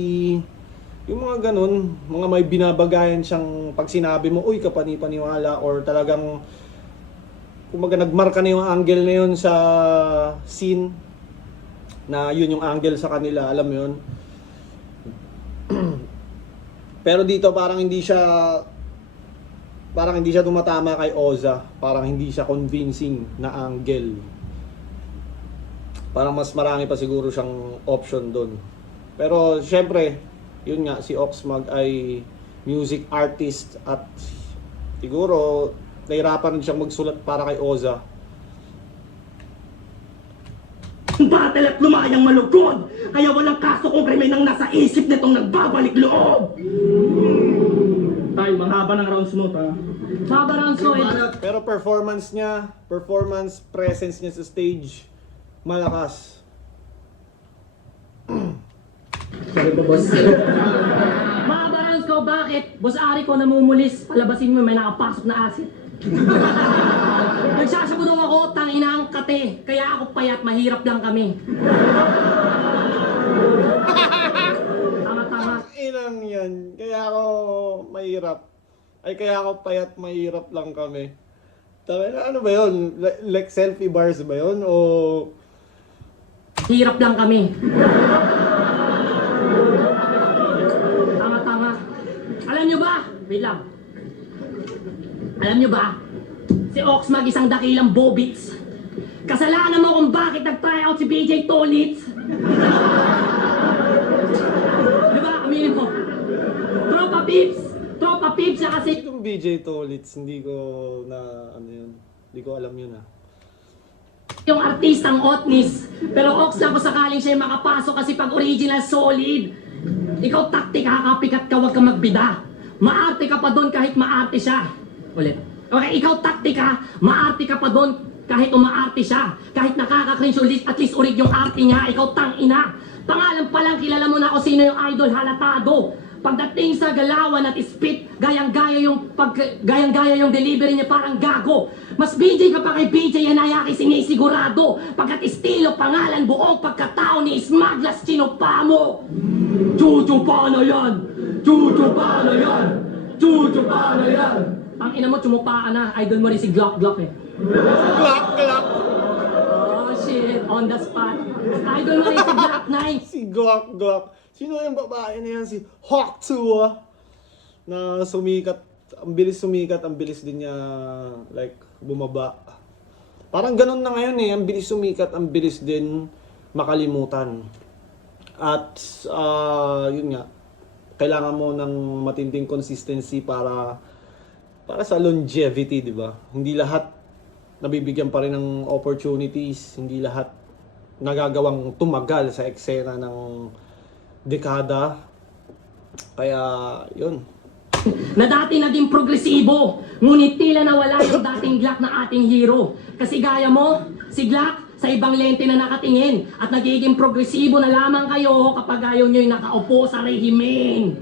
yung mga ganun, mga may binabagayan siyang pag sinabi mo, uy, kapani-paniwala, or talagang kumbaga nagmarka na yung angle na yun sa scene na yun yung angle sa kanila, alam mo yun. Pero dito parang hindi siya tumatama kay Oza, parang hindi siya convincing na angle. Parang mas marami pa siguro siyang option doon. Pero syempre, yun nga, si Oxmag ay music artist at siguro nahirapan rin siyang magsulat para kay Oza. Battle at lumayang malugod. Kaya walang kaso kung krimen ang nasa isip nitong nagbabalik loob. Tay, mahaba ng rounds mo, ta. Mahaba rounds mo, Pero performance presence niya sa stage, malakas. Sorry po, boss. Mahaba rounds ko, bakit? Boss Ari ko namumulis. Palabasin mo, may nakapasok na acid. Nagsasabi daw ako, tangina ang kate. Kaya ako payat, mahirap lang kami. Tama-tama. Inang yan. Kaya ako mahirap. Kaya ako payat, mahirap lang kami. Ano ba yun? Like selfie bars ba yun? O... Hirap lang kami. Tama-tama. Alam nyo ba? Wait lang. Alam nyo ba? Si Oxmag isang dakilang bobits. Kasalanan mo kung bakit nag-try out si BJ Tolitz. Diba? Aminin ko. Tropa Pips na kasi... Itong BJ Tolitz, hindi ko alam yun ah. Yung artistang Otnis. Pero Ox lang kung sakaling siya makapasok kasi pag original solid. Ikaw taktik, kakapikat ka, wag ka magbida. Maarte ka pa doon kahit maarte siya. Ulit. Okay, ikaw taktik ha, maarte ka pa doon kahit umaarte siya. Kahit nakaka-cringe ulit, at least urig yung arte niya. Ikaw tangina. Pangalan pa lang, kilala mo na kung sino yung idol, halatado. Pagdating sa galawan at spit, gayang-gaya yung delivery niya parang gago. Mas BJ ka pa kay BJ, yan ay aking sinisigurado. Pagkat estilo, pangalan, buong pagkatao ni Smaglas Chinopa mo. Chuchu pa na yan! Chuchu pa na yan! Chuchu pa na yan! Ang ina mo, tsumupaan na. Idol mo rin si Glock eh. Glock! on the spot. Idol mo rin si Black Knight. Si Glock. Sino yung babae na yan? Si Hawk 2 na sumikat. Ang bilis din niya like bumaba. Parang ganun na ngayon eh. Ang bilis sumikat, ang bilis din makalimutan. At yun nga, kailangan mo ng matinding consistency para sa longevity, di ba? Hindi lahat nabibigyan pa rin ng opportunities, hindi lahat nagagawang tumagal sa eksena ng dekada. Kaya, yun. Na dati naging progresibo, ngunit tila nawala yung dating Glock na ating hero. Kasi gaya mo, si Glock, sa ibang lente na nakatingin at nagiging progresibo na lamang kayo kapag ayaw nyo'y nakaupo sa rehimen.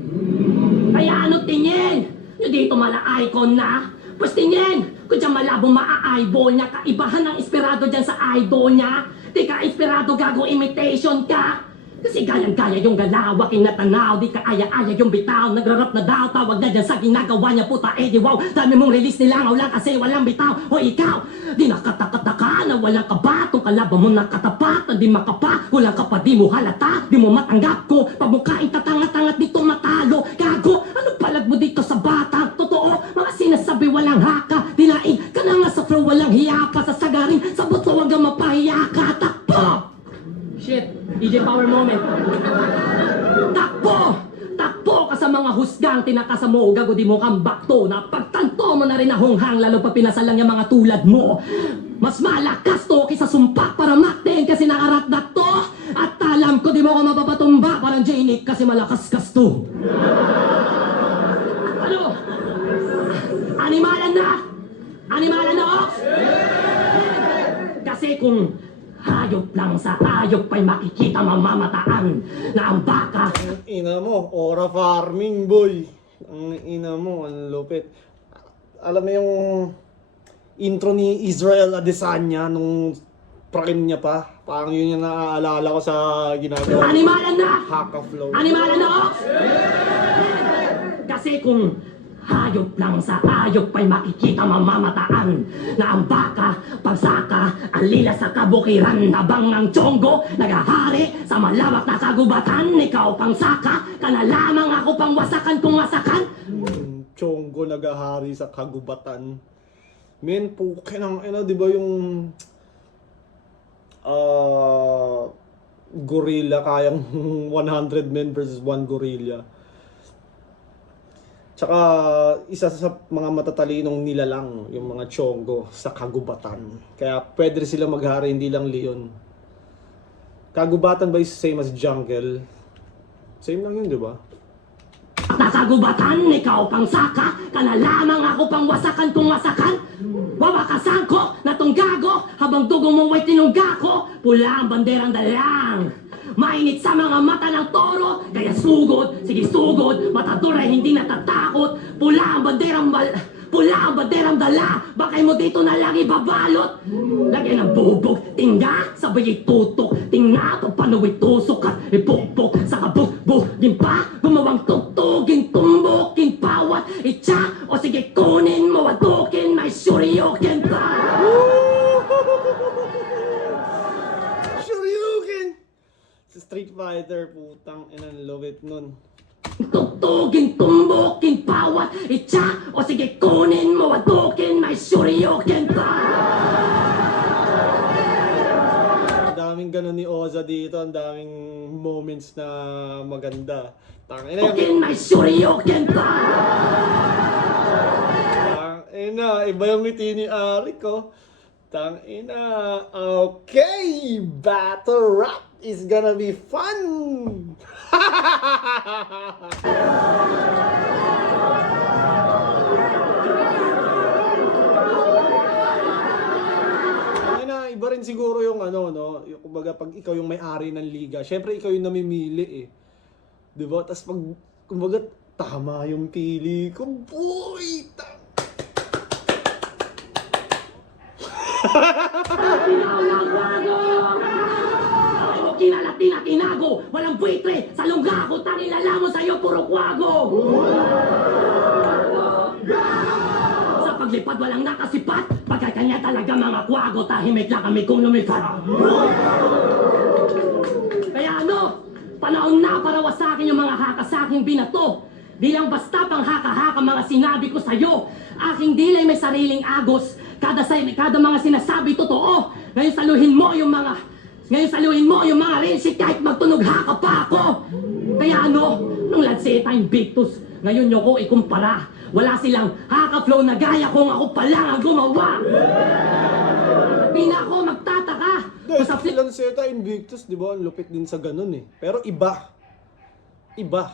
Kaya ano tingin? Yung dito mala icon na? Pues tingin, kung dyan malabong maa-eyeball niya, kaibahan ng inspirado dyan sa idol niya. Di ka inspirado gago imitation ka. Kasi gayang-gaya yung galaw, aking natanaw, di ka aya-aya yung bitaw, nagrarap na daw, tawag na dyan sa ginagawa niya, puta edi wow, dami mong release nilangaw lang kasi walang bitaw, o ikaw, di nakatakataka na walang kaba, itong kalaban mo nakatapat, na di makapa, walang ka pa, di mo halata, di mo matanggap ko, pagmukain katangat-tangat dito matalo, gago, ano palag mo dito sa bata, totoo, mga sinasabi walang haka, dinain ka na nga sa flow, walang hiya pa, sa sagarin, sa buto hanggang mapahiya ka, takpo! Shit, DJ Power moment. Takbo ka sa mga husgang tinakasa mo, gago di mo kang bakto. Napagtanto mo na rin na honghang, lalo pa pinasalang yung mga tulad mo. Mas malakas to kaysa sumpak para makten kasi nakarat na to. At alam ko di mo ko mapapatumba, parang J-Nick kasi malakas kas to. Ano? Animalan na, Ox? Kasi kung hayop lang sa hayop pa'y makikita mamamataan na ang baka. Ang ina mo, Aura Farming, boy. Ang ina mo, ang lupit. Alam mo yung intro ni Israel Adesanya nung prime niya pa? Parang yun yung naaalala ko sa ginagawa. Animalan na! Haka flow. Animalan na, Ox? Kasi kung hayop lang sa hayop pa'y makikita mamamataan na ang baka, pagsaka, alila sa kabukiran, habang ang tiyonggo nagahari sa malawak na kagubatan. Ikaw pang saka, ka na lamang ako pang wasakan kung wasakan. Tiyonggo nagahari sa kagubatan. Men, puke ng di ba yung gorilla kayang 100 men versus 1 gorilla. Tsaka isa sa mga matatalinong nilalang yung mga tiyonggo sa kagubatan. Kaya pwede rin sila maghari, hindi lang leon. Kagubatan ba is same as jungle? Same lang yun, di ba? Nakagubatan, ikaw pang saka, ka na lamang ako pang wasakan kung wasakan. Wawakasan ko na tong gago, habang dugo mo ay tinungga ko, pula ang banderang dalang. Mainit sa mga mata ng toro, kaya sugod, sige sugod, matador ay hindi natatakot. Pula ang banderang dala, bakay mo dito na lang ibabalot. Lagyan ng bubog, tinga, sabay itutok, tinga, paano itusok at ipukpok sa kabugbugin pa, gumawang tugtugin, tumbukin, pawat, itsa, o sige kunin mo, wadukin, may suryokin pa. Shoryuken! Sa Street Fighter, putang ina, love it nun. Tugtugin, tumbukin, pawat, itsa, o sige kunin mo, wadukin, may suryokin pa. Ang daming ganun ni Oza dito, ang daming moments na maganda. Tangina Okin, may suryokin pa. Tangina, iba yung ngiti ni Arik, oh. Tangina. Okay, battle rap is gonna be fun. Tangina, iba rin siguro yung no, yung, kumbaga pag ikaw yung may-ari ng liga, syempre ikaw yung namimili eh. 'Di ba? Tapos pag kumbaga tama yung pili ko, boy. Kinalati na tinago, walang buitre, sa lungga ko, tangin na lamang sa'yo, puro kwago. Sa paglipad walang nakasipat, Pagka kanya talaga mga kwago, tahimik lang kami kung lumipad. Kaya ano, panahon na para wasakin yung mga haka sa aking binato. Di lang basta pang haka-haka mga sinabi ko sa'yo. Aking dilay may sariling agos. Kada mga sinasabi totoo. Ngayon saluhin mo yung mga rinsit kahit magtunog haka pa ako. Kaya ano, nung ladseta Invictus, ngayon nyo ko ikumpara. Wala silang haka-flow na gaya kung ako pa lang ang gumawa. Di na ako magtataka. Sa flip Lanceta Invictus, di ba? Ang lupit din sa ganun eh. Pero iba. Di ba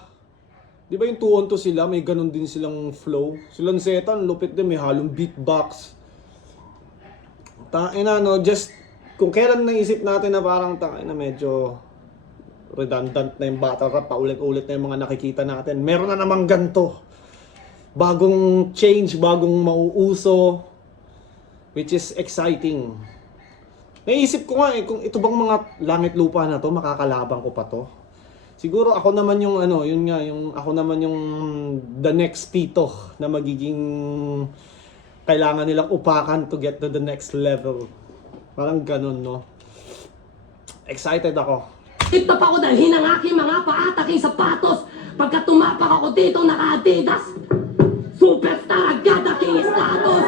yung 2-on-2 sila, may ganun din silang flow. Si Lanceta, ang lupit din, may halong beatbox. Tangina no, just kung kailan naisip natin na parang tangina medyo redundant na yung battle rap, paulit-ulit na yung mga nakikita natin. Meron na namang ganto. Bagong change, bagong mauuso, which is exciting. Naisip ko nga kung ito bang mga langit lupa na to, makakalabang ko pa to. Siguro ako naman yung ako naman yung the next Tito na magiging kailangan nilang upakan to get to the next level. Parang ganun, no? Excited ako. Tip-top ako dalhin ang aking mga paataking sapatos. Pagka tumapak ako dito, naka-Adidas. Superstar agad aking status.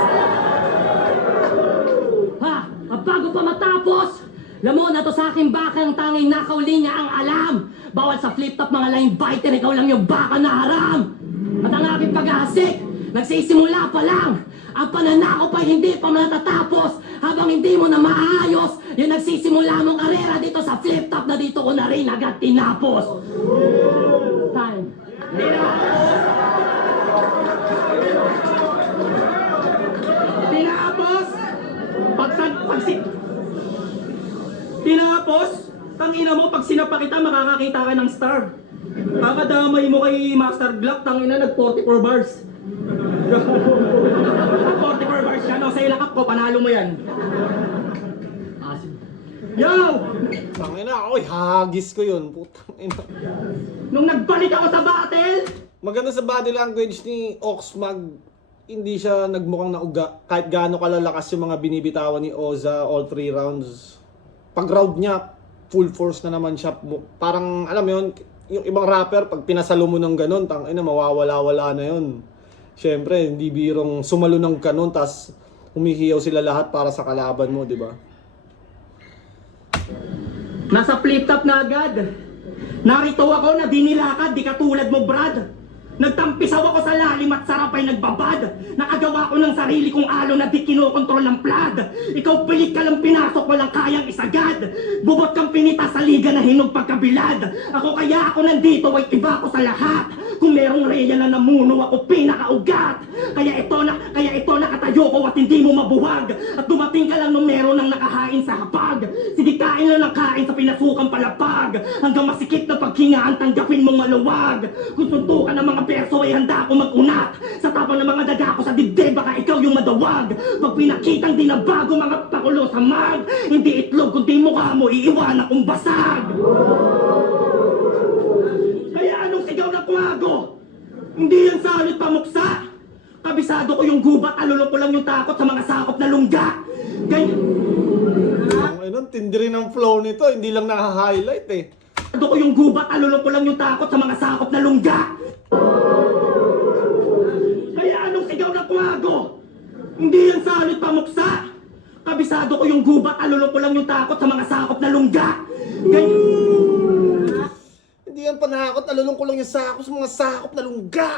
Bago pa matapos, lamon na to sa aking bakang tanging nakauli niya ang alam. Bawal sa flip-top mga line biter, ikaw lang yung baka na haram. At ang aking pag-ahasik, nagsisimula pa lang. Ang pananako pa hindi pa matatapos. Habang hindi mo na maayos, yung nagsisimula mong karera dito sa flip-top na dito ko na rin agad tinapos. Time. Tinapos! Tinapos? Tangina mo, pag sinapa kita, makakakita ka ng star. Kakadamay mo kay Master Glock, tangina, nag-44 bars. 44 bars yan, o sa ilakap ko, panalo mo yan. Yo! Tangina ako, hagis ko yun. Putang ina. Nung nagbalik ako sa battle, Maganda sa body language ni Oxmag, hindi siya nagmukhang nauga. Kahit gaano kalalakas yung mga binibitawan ni Oza all 3 rounds. Pag round niya, full force na naman siya. Parang, alam mo yun, yung ibang rapper, pag pinasalo mo ng ganun, tangina, mawawala-wala na yun. Siyempre, hindi birong sumalo ng ganun, tas humihiyaw sila lahat para sa kalaban mo, di ba? nasa flip-top na agad. Narito ako na dinilakad, di katulad mo, Brad. Nagtampisaw ako sa lalim at sarap ay nagbabad. Nakagawa ko ng sarili kong alo na di kinokontrol ng plad. Ikaw pilit ka lang pinasok, walang kayang isagad. Bubot kang pinita sa liga na hinog pagkabilad. Ako kaya ako nandito ay iba ko sa lahat. Kung merong reya na namuno, ako pinakaugat. Kaya ito nakatayo ko at hindi mo mabuwag. At dumating ka lang nung meron ng nakahain sa hapag. Sige kain lang ng kain sa pinasukang palapag. Hanggang masikip na paghinga ang tanggapin mong maluwag. Kung suntukan ng mga perso ay handa ako mag-unat. Sa tapang ng mga daga ko sa dibdib, baka ikaw yung madawag. Pag pinakitang di na bago mga pakulo sa mag, hindi itlog kundi mukha mo iiwan akong basag. Kaya anong sigaw na kwago? Hindi yan salit pamuksa. Kabisado ko yung gubat, alulong ko lang yung takot sa mga sakop na lungga. Ganyan. Ang tindi rin ang flow nito, hindi lang naka-highlight eh. Kabisado ko yung gubat, alulong ko lang yung takot sa mga sakop na lungga. Kaya anong sigaw na kwago? Hindi yan salit pamuksa. Kabisado ko yung gubat, alulong ko lang yung takot sa mga sakop na lungga. Ganyan. Hindi yan panakot, alulong ko lang yung sakop sa mga sakop na lungga.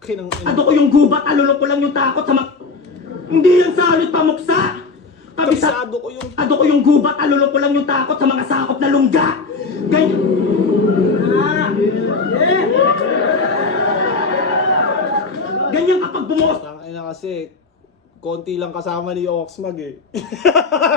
Kabisado ko yung gubat, alulong ko lang yung takot sa mga... Hindi yan salit pamuksa. Kabisado ko yung... Kabisado ko yung gubat, alulong ko lang yung takot sa mga sakop na lungga. Ganyan. Ganyan kapag bumuos. Tangina kasi, konti lang kasama ni Oxmag eh.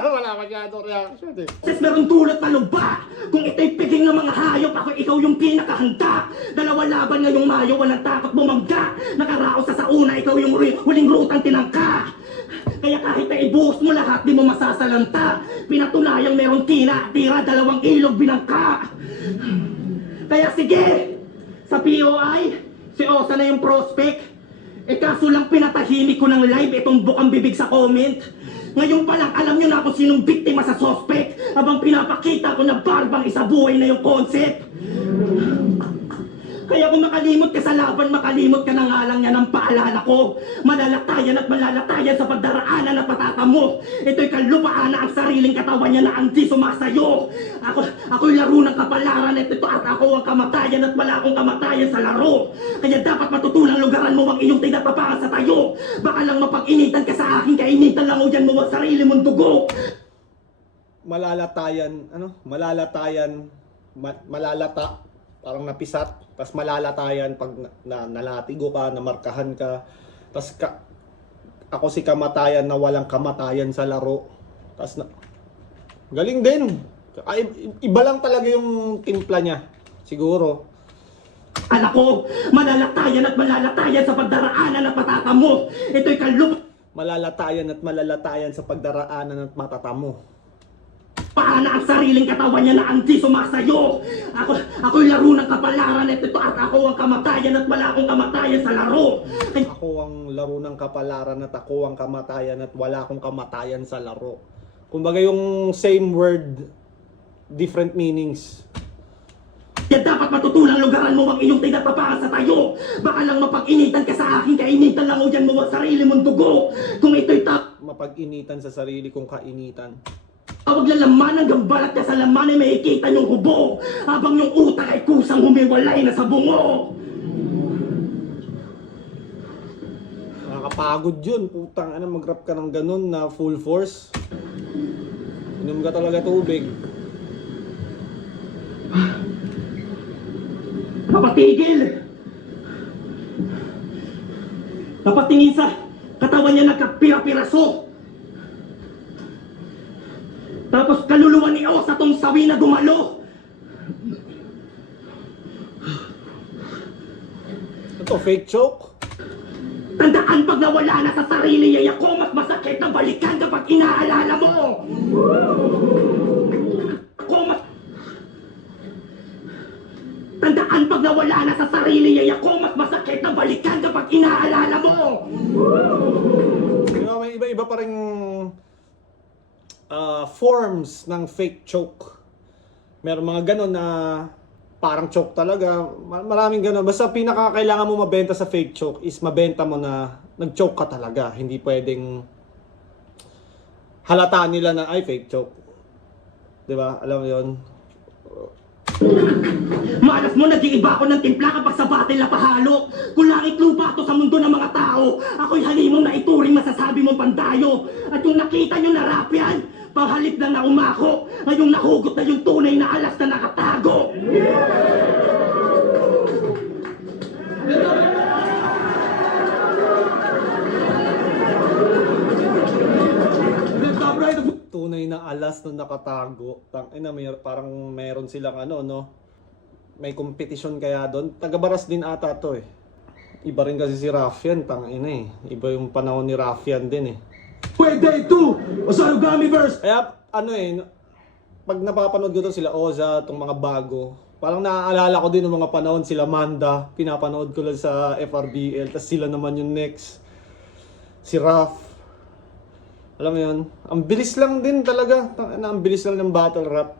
Wala masyadong reaction eh. Ses meron tulad paano ba? Kung ito'y piging ng mga hayop, ako ikaw yung pinakahanda. Dalawa laban ngayong Mayo, walang takot bumangga. Nakaraos sa una, ikaw yung huling rutang tinangka. Kaya kahit na ibuhos mo lahat, di mo masasalanta. Pinatunayang meron tira, dalawang ilog binangka. Kaya sige, sa POI, si Osa na yung prospect. Kaso lang pinatahimik ko ng live itong bukang bibig sa comment. Ngayon pa lang alam nyo na kung sinong biktima sa suspect habang pinapakita ko na barbang isa buhay na yung concept. Kaya kung makalimot ka sa laban, makalimot ka na nga lang niya ng paalala ko. Malalatayan at malalatayan sa pagdaraanan at patata mo. Ito'y kalupaan na ang sariling katawan niya na hindi sumasayo. Ako'y laro ng kapalaran at ito at ako ang kamatayan at wala akong kamatayan sa laro. Kaya dapat matutulang lugaran mo ang iyong tinatapangan sa tayo. Baka lang mapag-initan ka sa aking kainitan lang o dyan mo ang sarili mong dugo. Malalatayan, malalata, parang napisat, tas malalatayan pag nalatigo ka, namarkahan ka, tas ako si kamatayan na walang kamatayan sa laro. Tas galing din. Ay, iba lang talaga yung timpla niya, siguro. Anak ko, malalatayan at malalatayan sa pagdaraanan at patata mo. Ito'y Malalatayan at malalatayan sa pagdaraanan at matatamo. paana ang sariling katawan niya na hindi sumasayo. Ako'y laro ng kapalaran at ito at ako ang kamatayan at wala akong kamatayan sa laro. Ako ang laro ng kapalaran at ako ang kamatayan at wala akong kamatayan sa laro. Kumbaga yung same word, different meanings. Kaya dapat matutulang lugaran mo ang iyong tinatapangan sa tayo. Baka lang mapag-initan ka sa aking kainitan lang o dyan mo ang sarili mong dugo. Kung ito'y Mapag-initan sa sarili kong kainitan. tawag na laman hanggang balat ka sa laman ay makikita yung hubo. Habang yung utak ay kusang humiwalay na sa bungo. Nakakapagod yun. Putang ano, mag-rap ka ng ganun na full force. Inom ka talaga tubig. Napatigil! Napatingin sa katawan niya nagkapira-piraso. Tapos kaluluwa ni Osa tong sawi na gumalo. Ito, fake choke? Tandaan pag nawala na sa sarili niya ako, mas masakit na balikan kapag inaalala mo. Tandaan pag nawala na sa sarili niya ako, mas masakit na balikan kapag inaalala mo. Diba, may iba-iba pa rin forms ng fake choke. Meron mga ganon na parang choke talaga. Maraming ganon. Basta pinakakailangan mo mabenta sa fake choke is mabenta mo na nag-choke ka talaga. Hindi pwedeng halata nila na ay fake choke. Diba? Alam mo yun? Malas mo, nag-iiba ako ng timpla kapag sa battle na pahalo. Kung langit lupa to sa mundo ng mga tao, ako'y halimong na ituring masasabi mong pandayo. At yung nakita nyo na rap yan, panghalip lang na umako. Ngayong nahugot na yung tunay na alas na nakatago. Tunay na alas na nakatago. Tangina, parang meron silang ano, no? May competition kaya doon. Tagabaras din ata to eh. Iba rin kasi si Raffian, tangina eh. Iba yung panahon ni Raffian din eh. Wait, day 2! Osarugami verse! Kaya ano eh, pag napapanood ko to sila Oza, tong mga bago, parang naaalala ko din ng mga panahon sila Manda, pinapanood ko lang sa FRBL, tapos sila naman yung next, si Raf. Alam mo yun, ang bilis lang din talaga, ang bilis lang ng battle rap.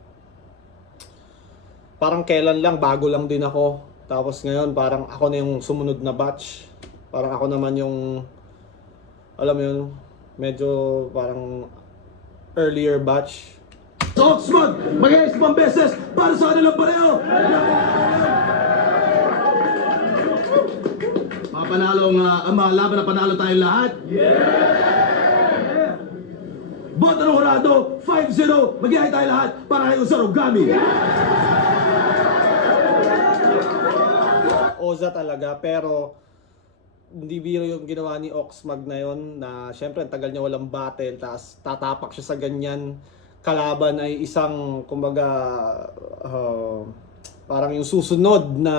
Parang kailan lang, bago lang din ako. Tapos ngayon, parang ako na yung sumunod na batch. Parang ako naman yung, alam mo yun, medyo parang earlier batch. Sa Oxford, mag-iis pang beses para sa kanilang pareho! Mga panalong, mga laban na panalo tayong lahat. Bot anong horado, 5-0, mag-ihay tayo lahat para kayo sa Rogami. Oza talaga, pero hindi biro yung ginawa ni Oxmag na yun, na syempre ang tagal niya walang battle, tapos tatapak siya sa ganyan kalaban ay isang, kumbaga, parang yung susunod na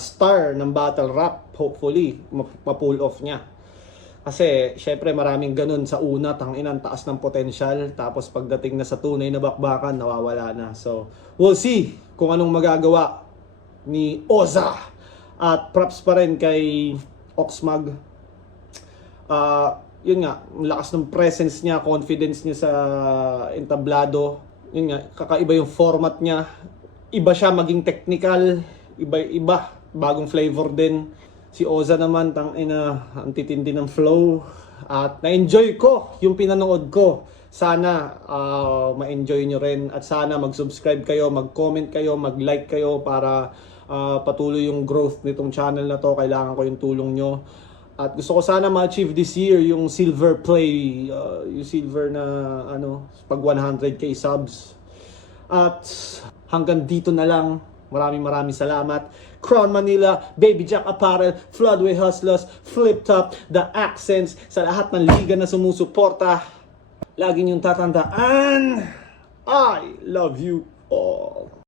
star ng battle rap, hopefully, ma-pull off niya. Kasi, syempre, maraming ganun sa una, tanginan, taas ng potensyal, tapos pagdating na sa tunay na bakbakan, nawawala na. So, we'll see kung anong magagawa ni Oza. At props pa rin kay Oxmag Yun nga, ang lakas ng presence niya, confidence niya sa entablado. Yun nga, kakaiba yung format niya. Iba siya maging technical, iba, bagong flavor din. Si Oza naman, ang titindi ng flow. At na-enjoy ko yung pinanood ko. Sana ma-enjoy nyo rin. At sana mag-subscribe kayo, mag-comment kayo, mag-like kayo para patuloy yung growth nitong channel na to. Kailangan ko yung tulong nyo. At gusto ko sana ma-achieve this year yung silver play, yung silver na pag 100k subs. At hanggang dito na lang. Maraming salamat. Crown Manila, Baby Jack Apparel, Floodway Hustlers, Flip Top, The Accents, sa lahat ng liga na sumusuporta. Lagi niyong tatandaan, I love you all.